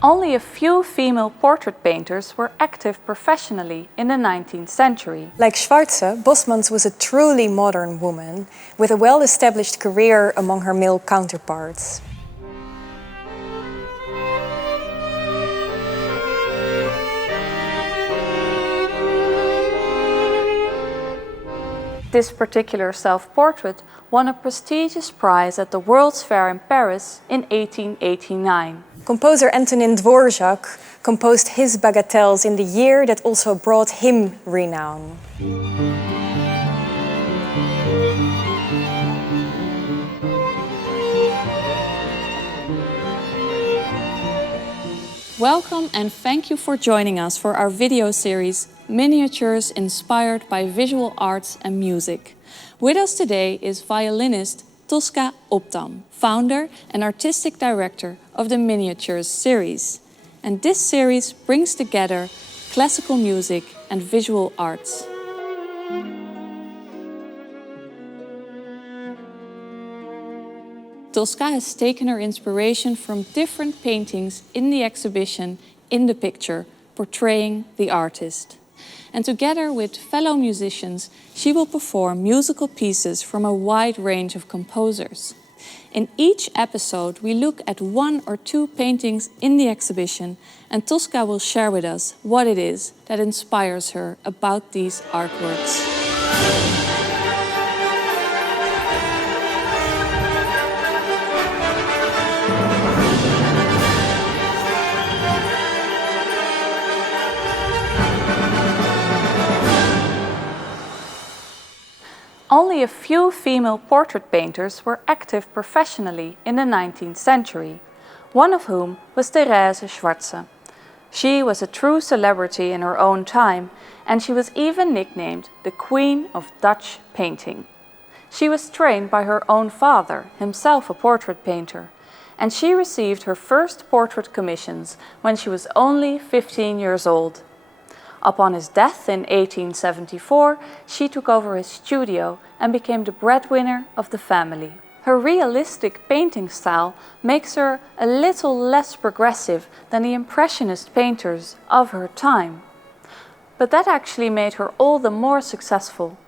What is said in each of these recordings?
Only a few female portrait painters were active professionally in the 19th century. Like Schwarze, Bosmans was a truly modern woman with a well-established career among her male counterparts. This particular self-portrait won a prestigious prize at the World's Fair in Paris in 1889. Composer Antonin Dvorak composed his bagatelles in the year that also brought him renown. Welcome and thank you for joining us for our video series Miniatures Inspired by Visual Arts and Music. With us today is violinist Tosca Opdam, founder and artistic director of the Miniatures series. And this series brings together classical music and visual arts. Tosca has taken her inspiration from different paintings in the exhibition In the Picture, portraying the artist. And together with fellow musicians, she will perform musical pieces from a wide range of composers. In each episode, we look at one or two paintings in the exhibition, and Tosca will share with us what it is that inspires her about these artworks. Only a few female portrait painters were active professionally in the 19th century, one of whom was Therese Schwarze. She was a true celebrity in her own time, and she was even nicknamed the Queen of Dutch Painting. She was trained by her own father, himself a portrait painter, and she received her first portrait commissions when she was only 15 years old. Upon his death in 1874, she took over his studio and became the breadwinner of the family. Her realistic painting style makes her a little less progressive than the Impressionist painters of her time. But that actually made her all the more successful.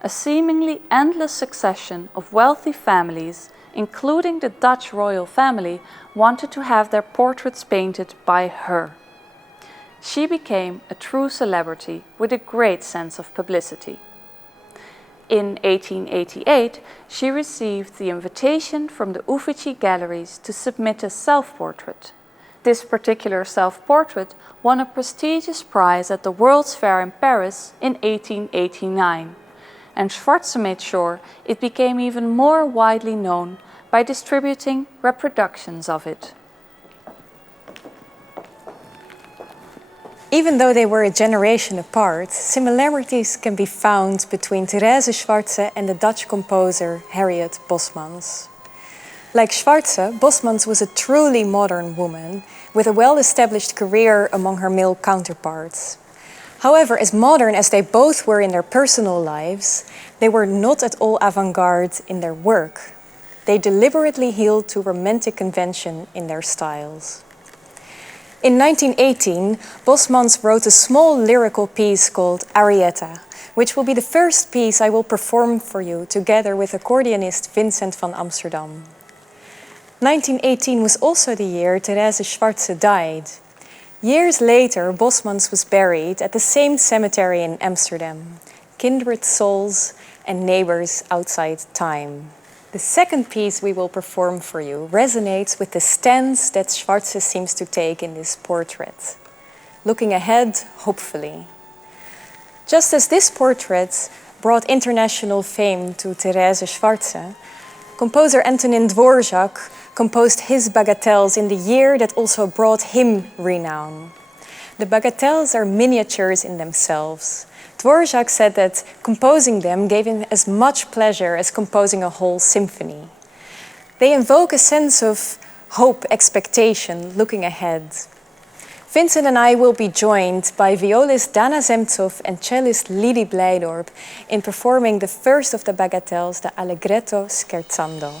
A seemingly endless succession of wealthy families, including the Dutch royal family, wanted to have their portraits painted by her. She became a true celebrity with a great sense of publicity. In 1888, she received the invitation from the Uffizi Galleries to submit a self-portrait. This particular self-portrait won a prestigious prize at the World's Fair in Paris in 1889, and Schwarze made sure it became even more widely known by distributing reproductions of it. Even though they were a generation apart, similarities can be found between Therese Schwarze and the Dutch composer Harriet Bosmans. Like Schwarze, Bosmans was a truly modern woman with a well-established career among her male counterparts. However, as modern as they both were in their personal lives, they were not at all avant-garde in their work. They deliberately held to romantic convention in their styles. In 1918, Bosmans wrote a small lyrical piece called Arietta, which will be the first piece I will perform for you together with accordionist Vincent van Amsterdam. 1918 was also the year Therese Schwarze died. Years later, Bosmans was buried at the same cemetery in Amsterdam, kindred souls and neighbors outside time. The second piece we will perform for you resonates with the stance that Schwarze seems to take in this portrait. Looking ahead, hopefully. Just as this portrait brought international fame to Therese Schwarze, composer Antonin Dvorak composed his bagatelles in the year that also brought him renown. The bagatelles are miniatures in themselves. Dvorak said that composing them gave him as much pleasure as composing a whole symphony. They invoke a sense of hope, expectation, looking ahead. Vincent and I will be joined by violist Zemtsov and cellist Lidy Blijdorp in performing the first of the bagatelles, the Allegretto scherzando.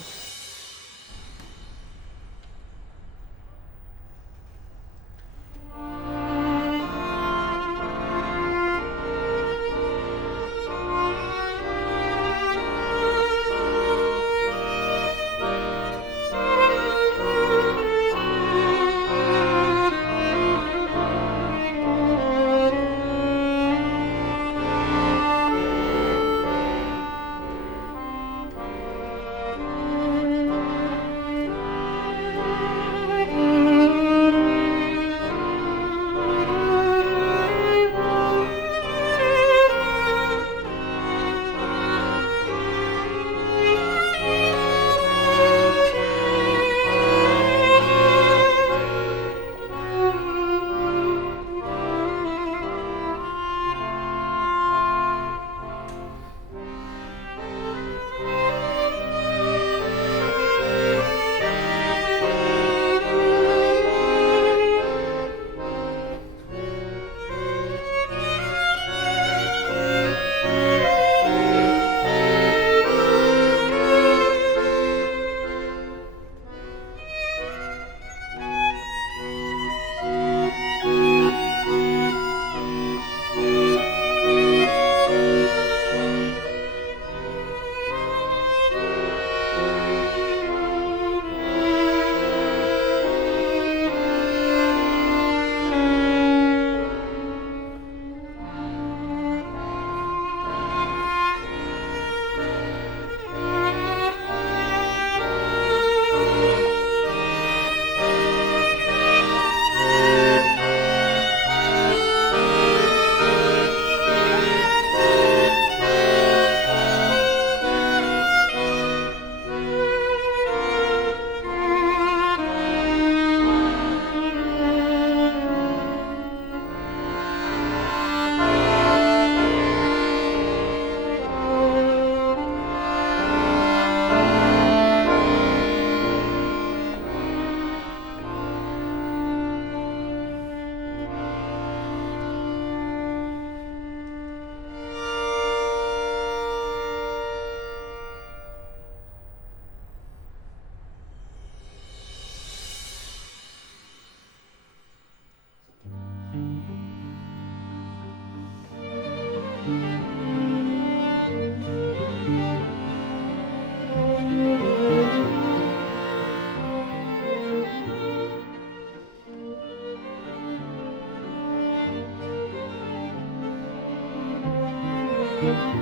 you.